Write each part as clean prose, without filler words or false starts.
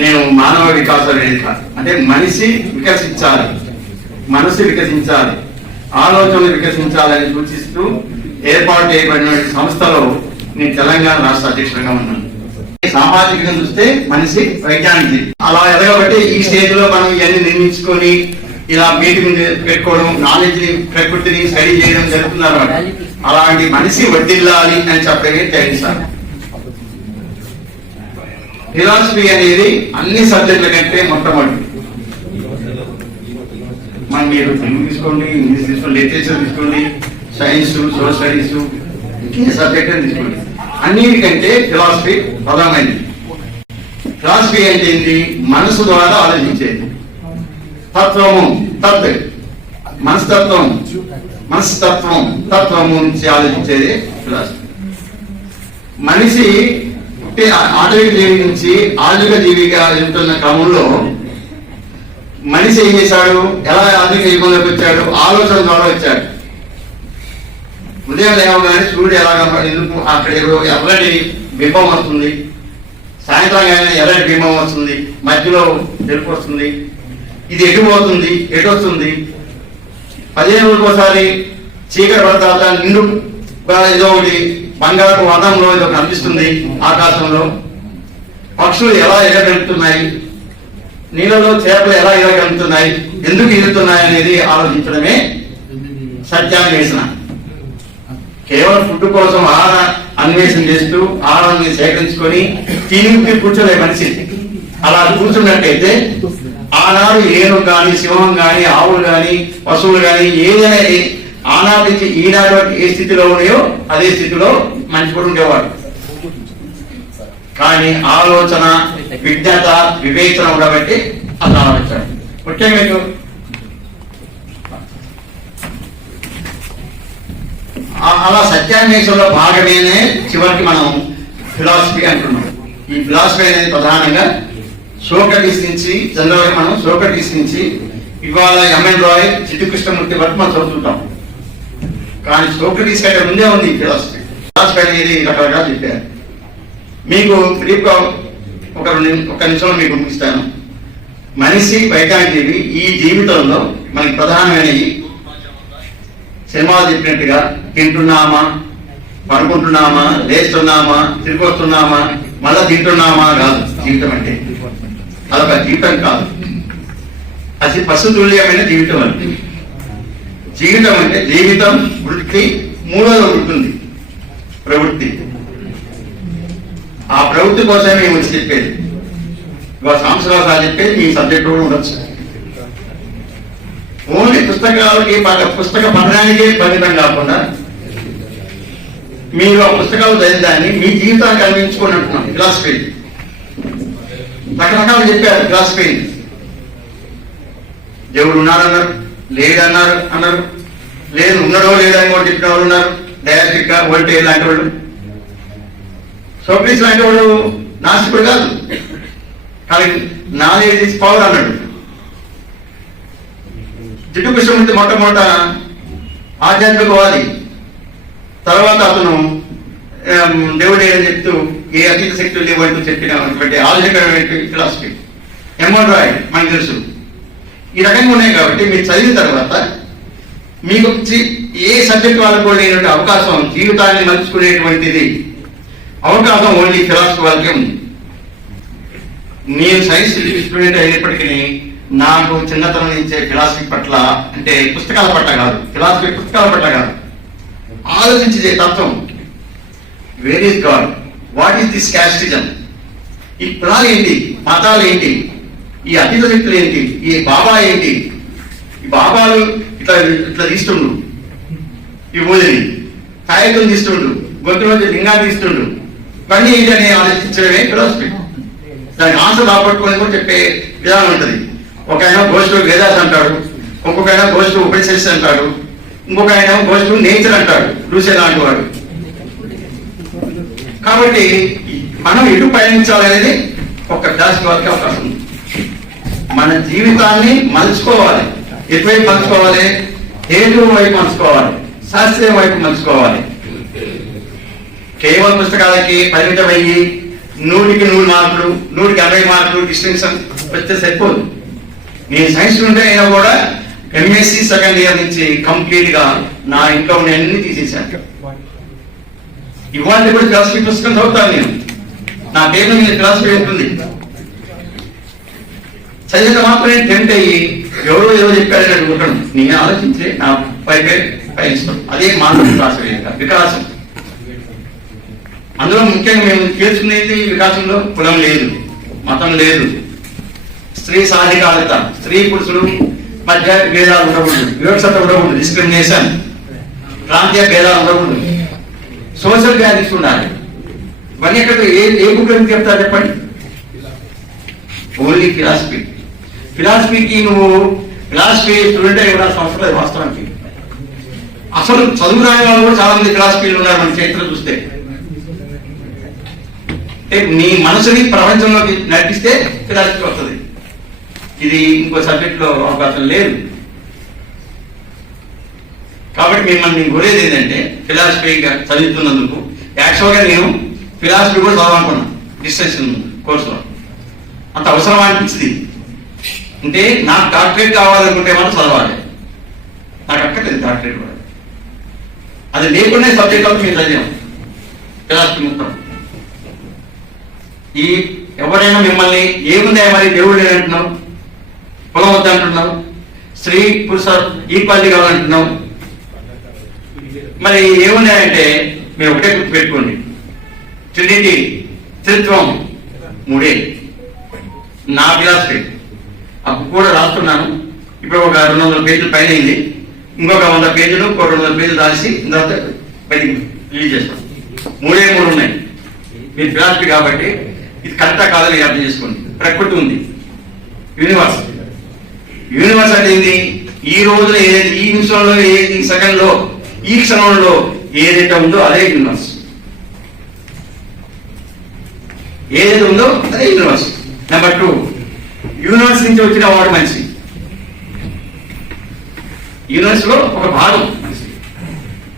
నేను మానవ వికాస వేదిక అంటే మనిషి వికసించాలి, మనసు వికసించాలి, ఆలోచనలు వికసించాలని సూచిస్తూ ఏర్పాటు చేయబడిన సంస్థలో నేను తెలంగాణ రాష్ట్ర అధ్యక్షుడిగా ఉన్నాను. సామాజికంగా చూస్తే మనిషి వైజ్ఞానిక అలా ఎదగబట్టి ఈ స్టేజ్ లో మనం ఇవన్నీ నిర్మించుకొని ఇలా మీటింగ్ పెట్టుకోవడం, నాలెడ్జ్ ప్రకృతిని స్టడీ చేయడం జరుగుతున్నారు. అలాంటి మనిషి వడ్డిల్లాలి అని చెప్పే సార్. ఫిలాసఫీ అనేది అన్ని సబ్జెక్టుల కంటే మొట్టమొదటి. మనం మీరు తెలుగు తీసుకోండి, ఇంగ్లీష్ తీసుకోండి, లిటరేచర్ తీసుకోండి, సైన్స్, సోషల్ స్టడీస్, ఇంకే సబ్జెక్ట్ అని తీసుకోండి, అన్నిటికంటే ఫిలాసఫీ ప్రధానమైనది. ఫిలాసఫీ అంటే ఏంటి? మనసు ద్వారా ఆలోచించేది. తత్వము, మనస్తత్వం, తత్వము నుంచి ఆలోచించేది ఫిలాసఫీ. మనిషి ఆటవిక జీవి నుంచి ఆధునిక జీవిగా వెళ్తున్న క్రమంలో మనిషి ఏం చేశాడు? ఎలా ఆధునిక యుగంలోకి వచ్చాడు? ఆలోచన ద్వారా వచ్చాడు. ఉదయం లేవగానే సూర్యుడు ఎలాగ ఎందుకు అక్కడ ఎర్రటి బింబం వస్తుంది, సాయంత్రం కానీ ఎర్రటి బింబం వస్తుంది, మధ్యలో తెలుపు వస్తుంది. ఇది ఎటు పోతుంది, ఎటు వస్తుంది? 15 రోజులకోసారి చీకటి పడతా నిండు ఏదో ఒకటి బంగారు వనంలో ఏదో కనిపిస్తుంది ఆకాశంలో. పక్షులు ఎలా ఎగగలుగుతున్నాయి, నీళ్ళలో చేపలు ఎలా ఎగగలుగుతున్నాయి, ఎందుకు ఎగురుతున్నాయి అనేది ఆలోచించడమే సత్యాన్వేషణ. కేవలం ఫుడ్ కోసం ఆహార అన్వేషణ చేస్తూ ఆహారాన్ని సేకరించుకొని తిని కూర్చోలే మనిషి. అలా కూర్చున్నట్టయితే ఆనాడు ఏనుగు కానీ, సింహం కానీ, ఆవులు కానీ, పశువులు కానీ ఏదైనా ఆనాటి నుంచి ఈనాడు ఏ స్థితిలో ఉన్నాయో అదే స్థితిలో మనిషి కూడా ఉండేవాడు. కానీ ఆలోచన, విజ్ఞత, వివేచన ఉండబట్టి అలా ఆలోచించాడు. ముఖ్యంగా అలా సత్యాన్వేషణలో భాగమేనే చివరికి మనం ఫిలాసఫీ అంటున్నాం. ఈ ఫిలాసఫీ అనేది ప్రధానంగా సోక్రటీస్ నుంచి, జనరల్గా మనం సోక్రటీస్ నుంచి ఇవాళ ఎంఎన్ రాయ్, చిట్టు కృష్ణమూర్తి వరకు మనం చదువుతుంటాం. కానీ సోక్రటీస్ కంటే ముందే ఉంది ఫిలాసఫీ. ఫిలాసఫీ అనేది రకరకాలు చెప్పారు. మీకు బ్రీఫ్గా ఒక నిమిషంలో మీకు ముగిస్తాను. మనిషి వైజ్ఞానిక జీవి. ఈ జీవితంలో మనకి ప్రధానమైనవి సినిమాలు చెప్పినట్టుగా తింటున్నామా, పడుకుంటున్నామా, లేస్తున్నామా, తిరిగి వస్తున్నామా, మళ్ళా తింటున్నామా కాదు జీవితం అంటే. అదొక జీవితం కాదు, అది పశుతుల్యమైన జీవితం అంటే. జీవితం అంటే జీవితం, వృత్తి, మూడోది ఉంటుంది ప్రవృత్తి. ఆ ప్రవృత్తి కోసమే మేము వచ్చి చెప్పేది. ఇవాళ సంవత్సరాలు చెప్పేది మీ సబ్జెక్ట్ కూడా ఉండొచ్చు. ఓన్లీ పుస్తకాలకి, పుస్తక పఠనానికే పరిమితం కాకుండా మీరు ఆ పుస్తకాలు చదివేదాన్ని మీ జీవితానికి అన్వయించుకొని అంటున్నాం. ఫిలాసఫీ రకరకాలు చెప్పారు. ఫిలాసఫీ దేవుడు ఉన్నారన్నారు, అన్నారు, లేదు ఉన్నాడో లేదని కూడా చెప్పిన వాళ్ళు ఉన్నారు. డయాస్టిక్ గా వోల్టేజ్ లాంటి వాళ్ళు. సోక్రటీస్ లాంటి వాడు నాస్తికుడు కాదు, కానీ నాలెడ్జ్ ఇస్ పవర్ అన్నాడు. చిట్టు కృష్ణమూర్తి మొట్టమొదట ఆధ్యాత్మికవాది. తర్వాత అతను దేవుడే అని చెప్తూ ఏ అతీత శక్తులు లేవంటూ చెప్పినటువంటి ఆలోచన ఫిలాసఫీ. ఎంఎన్ రాయ్ మనకు తెలుసు. ఈ రకంగా ఉన్నాయి కాబట్టి మీరు చదివిన తర్వాత మీకు ఏ సబ్జెక్ట్ వాళ్ళకు కూడా లేనటువంటి అవకాశం, జీవితాన్ని మలుచుకునేటువంటిది అవకాశం ఓన్లీ ఫిలాసఫీ వాళ్ళకే ఉంది. నేను సైన్స్ స్టూడెంట్ అయినప్పటికీ నాకు చిన్నతనం నుంచే ఫిలాసఫీ పట్ల, అంటే పుస్తకాల పట్ల కాదు, ఫిలాసఫీ పుస్తకాల పట్ల కాదు, ఆలోచించే తత్వం. Where is God, what is this casteism, ఈ కులాలు ఏంటి, మతాలు ఏంటి, ఈ అతీత శక్తులు ఏంటి, ఈ బాబా ఏంటి, ఈ బాబాలు ఇట్లా ఇట్లా తీస్తుండు, ఈ ఊదిని కాయకులు తీస్తుండు, గొంతు నుంచి లింగాన్ని తీస్తుండు, ఇవన్నీ ఏంటని ఆలోచించడమే ఫిలాసఫీ. దానికి ఆన్సర్ రాబట్టుకొని కూడా చెప్పే విధానం ఉంటుంది. ఒక ఆయన గోష్ఠు వేదాస్ అంటాడు, ఇంకొక ఆయన గోష్ఠు ఉపనిషత్స్ అంటాడు, ఇంకొక ఆయన గోష్ఠు నేచర్ అంటాడు, లూసే లాంటి వాడు. కాబట్టి మనం ఎటు పయనించాలనేది ఒక ఫిలాసఫీ వాళ్ళకి అవకాశం ఉంది. మన జీవితాన్ని మలుచుకోవాలి. ఎటువైపు మలుచుకోవాలి? హేతు వైపు మలుచుకోవాలి, శాస్త్రీయం వైపు మలుచుకోవాలి. కేవలం పుస్తకాలకి పరిమితమయ్యి 100కి 100 మార్కులు, 100కి 60 మార్కులు డిస్టింక్షన్ వస్తే సరిపోదు. నేను సైన్స్ స్టూడెంట్ అయినా కూడా ఎంఎస్సి సెకండ్ ఇయర్ నుంచి కంప్లీట్ గా నా ఇంట్లో ఉన్న అన్ని తీసేశాను. ఇవాళ కూడా ఫిలాసఫీ పుస్తకం చదువుతాను నేను. నా పేరు మీద ఫిలాసఫీ ఉంటుంది. చదివిన మాత్రమే టెంప్ట్ అయ్యి ఎవరో ఏదో చెప్పాడని అనుకుంటాను. నేను ఆలోచించే నా పై ఇష్టం. అదే మానవ వికాసం. అందులో ముఖ్యంగా మేము తెలుసుకునేది వికాసంలో కులం లేదు, మతం లేదు, స్త్రీ సాధికారత, స్త్రీ పురుషులు మధ్య భేదాలు ఉండకూడదు, వివక్షత ఉండకూడదు, డిస్క్రిమినేషన్, ప్రాంతీయ భేదాలు ఉండకూడదు, సోషల్ వాల్యూస్ ఉండాలి. ఇవన్నీ ఎక్కడ ఏ బుక్ చెప్తారు చెప్పండి? Only philosophy. ఫిలాసఫీకి నువ్వు ఫిలాసఫీ స్టూడెంట్ అయి ఉండాల్సిన అవసరం లేదు వాస్తవానికి. అసలు చదువు రాని వాళ్ళు కూడా చాలా మంది ఫిలాసఫీలు ఉన్నారు మన చరిత్ర చూస్తే. నీ మనసుని ప్రపంచంలోకి నడిపిస్తే ఫిలాసఫీ వస్తుంది. ఇది ఇంకో సబ్జెక్ట్ లో అవకాశం లేదు. కాబట్టి మిమ్మల్ని కోరేది ఏంటంటే ఫిలాసఫీ చదువుతున్నందుకు యాక్చువల్గా నేను ఫిలాసఫీ కూడా చదవాలనుకున్నాను డిస్టెన్షన్ కోర్సులో. అంత అవసరం అనిపించింది. అంటే నాకు డాక్టరేట్ కావాలనుకుంటే మనం చదవాలి. నాకు అక్కర్లేదు డాక్టరేట్ కూడా. అది లేకుండా సబ్జెక్ట్ అవుతుంది మీరు చదివాం ఫిలాసఫీ మొత్తం. ఈ ఎవరైనా మిమ్మల్ని ఏముందా మరి దేవుడు లేదంటున్నావు, కులం వద్దంటున్నావు, స్త్రీ పురుష ఈక్వాలిటీ కావాలంటున్నావు, మరి ఏమున్నాయంటే మీరు ఒకటే గుర్తుపెట్టుకోండి, ట్రినిటీ, త్రిత్వం, మూడే. నా ఫిలాసఫీ అప్పుడు కూడా రాస్తున్నాను. ఇప్పుడు ఒక 200 పేజీలు పైన అయింది. ఇంకొక 100 పేజీలు, ఇంకో 200 పేజీలు రాసి తర్వాత బయటికి రిలీజ్ చేస్తాం. మూడే ఉన్నాయి. మీరు ఫిలాసఫీ కాబట్టి ఇది కరెక్టా కాదని అర్థం చేసుకోండి. ప్రకృతి ఉంది, యూనివర్స్. యూనివర్స్ అంటే ఏంది? ఈ రోజున ఏదైతే, ఈ నిమిషంలో, ఈ సెకండ్లో, ఈ క్షణంలో ఏదైతే ఉందో అదే యూనివర్స్. ఏదైతే ఉందో అదే యూనివర్స్. నెంబర్ 2, యూనివర్స్ నుంచి వచ్చిన వాడు మనిషి. యూనివర్స్ లో ఒక భాగం మనిషి.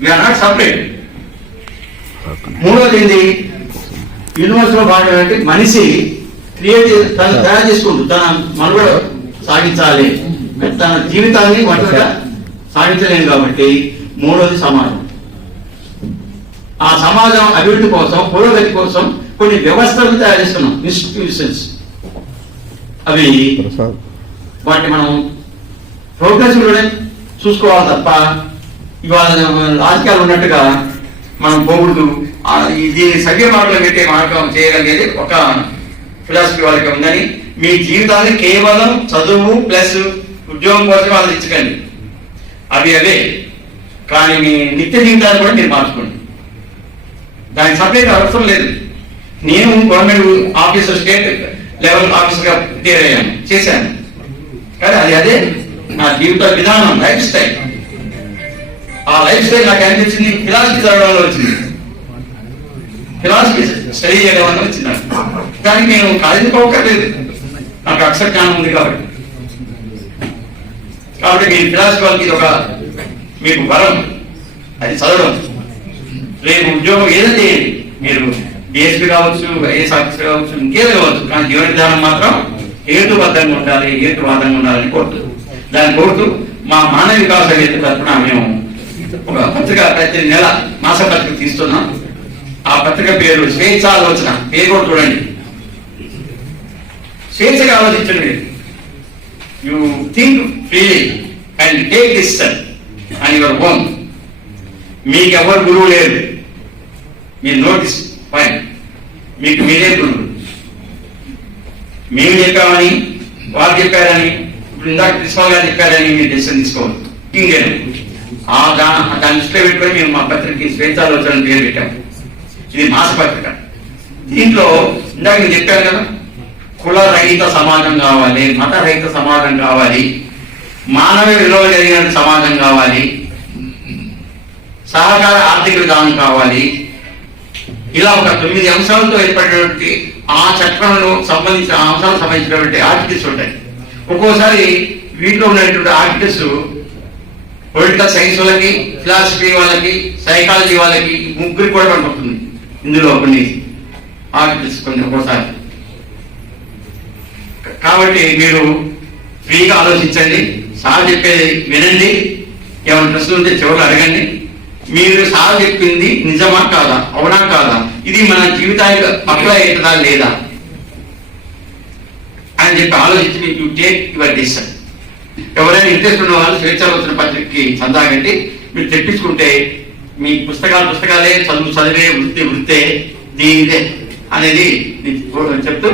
We are not separate. మూడోది ఏంది? యూనివర్స్ లో భాగం అంటే మనిషి క్రియేట్ తను తయారు చేసుకుంటూ తన మనుగడ సాగించాలి. తన జీవితాన్ని ఒంటరిగా సాగించలేము కాబట్టి మూడోది సమాజం. ఆ సమాజం అభివృద్ధి కోసం, పురోగతి కోసం కొన్ని వ్యవస్థలు తయారు చేస్తున్నాం, ఇన్స్టిట్యూషన్స్. అవి వాటిని మనం ప్రోగ్రెస్ చూసుకోవాలి తప్ప ఇవాళ రాజకీయాలు ఉన్నట్టుగా మనం పోకూడదు. దీన్ని సవ్య మార్గంలో పెట్టే మార్గం చేయగలిగేది ఒక ఫిలాసఫీ వాళ్ళకి ఉందని. మీ జీవితాన్ని కేవలం చదువు ప్లస్ ఉద్యోగం కోసం వాళ్ళు ఇచ్చకండి, అవి అవే. కానీ మీ నిత్య జీవితాన్ని కూడా మీరు మార్చుకోండి. దానికి సపరేట్ అవసరం లేదు. నేను గవర్నమెంట్ ఆఫీసర్, స్టేట్ లెవెల్ ఆఫీసర్గా క్లియర్ అయ్యాను, చేశాను. కానీ అదే నా జీవిత విధానం, లైఫ్ స్టైల్. ఆ లైఫ్ స్టైల్ నాకు అనిపించింది ఫిలాసఫీ చదవడంలో వచ్చింది, ఫిలాసఫీ స్టడీ చేయడం వల్ల వచ్చింది. కానీ నేను కాలేజీ పోకర్లేదు, నాకు అక్షర జ్ఞానం ఉంది కాబట్టి. మీరు ఫిలాసఫీ వాళ్ళకి ఇది ఒక మీకు వరం, అది చదవడం. రేపు ఉద్యోగం ఏదైతే చేయండి, మీరు డిఎస్పీ కావచ్చు, ఐఏఎస్ ఆఫీసర్ కావచ్చు, ఇంకేదో కావచ్చు, కానీ జీవన విధానం మాత్రం హేతుబద్ధంగా ఉండాలి, హేతువాదంగా ఉండాలని కోరుతూ, దాన్ని కోరుతూ మా మానవ వికాస వేదిక తరఫున మేము ఒక పత్రిక ప్రతి నెల మాస పత్రిక తీస్తున్నాం. ఆ పత్రిక పేరు స్వేచ్ఛాలోచన. పేరు కూడా చూడండి, స్వేచ్ఛగా ఆలోచించండి. You think freely and take decision and your own. మీకు ఎవరు గురువు లేదు, మీరు నోటీస్ ఫైన్, మీకు మీరే గురువు. మేము చెప్పామని, వారు చెప్పారని, ఇప్పుడు ఇందాక ప్రిన్సిపాల్ గారు చెప్పారని మీరు డెసిషన్ తీసుకోవాలి. దాన్ని దృష్టిలో పెట్టుకొని మేము మా పత్రికకి స్వేచ్ఛాలోచన పేరు పెట్టాము. ఇది మాస పత్రిక. దీంట్లో ఇందాక నేను చెప్పాను కదా, కుల రహిత సమాజం కావాలి, మత రహిత సమాజం కావాలి, మానవ విలువ కలిగిన సమాజం కావాలి, సహకార ఆర్థిక విధానం కావాలి. ఇలా ఒక 9 అంశాలతో ఏర్పడినటువంటి ఆ చట్టంలో సంబంధించిన అంశాలకు సంబంధించినటువంటి ఆర్టికల్స్ ఉంటాయి. ఒక్కోసారి వీటిలో ఉన్నటువంటి ఆర్టికల్స్ పొలిటికల్ సైన్స్ వాళ్ళకి, ఫిలాసఫీ వాళ్ళకి, సైకాలజీ వాళ్ళకి, ముగ్గురికి కూడా కనపడుతుంది. ఇందులో కొన్ని ఆలోచిస్తుంది ఒక్కోసారి. కాబట్టి మీరు ఫ్రీగా ఆలోచించండి, సార్ చెప్పేది వినండి, ఏమైనా ప్రశ్నలు ఉంటే చివరిలో అడగండి. మీరు సార్ చెప్పింది నిజమా కాదా, అవునా కాదా, ఇది మన జీవితానికి అప్లై అవుతుందా లేదా అని చెప్పి ఆలోచించి మీకు టేక్ యువర్ డిసిషన్. ఎవరైనా ఇంట్రెస్ట్ ఉన్న వాళ్ళు స్వేచ్ఛాలోచన పత్రికకి చందాగండి. మీరు తెప్పించుకుంటే మీ పుస్తకాలే చదివే వృత్తే దీనిదే అనేది చెప్తూ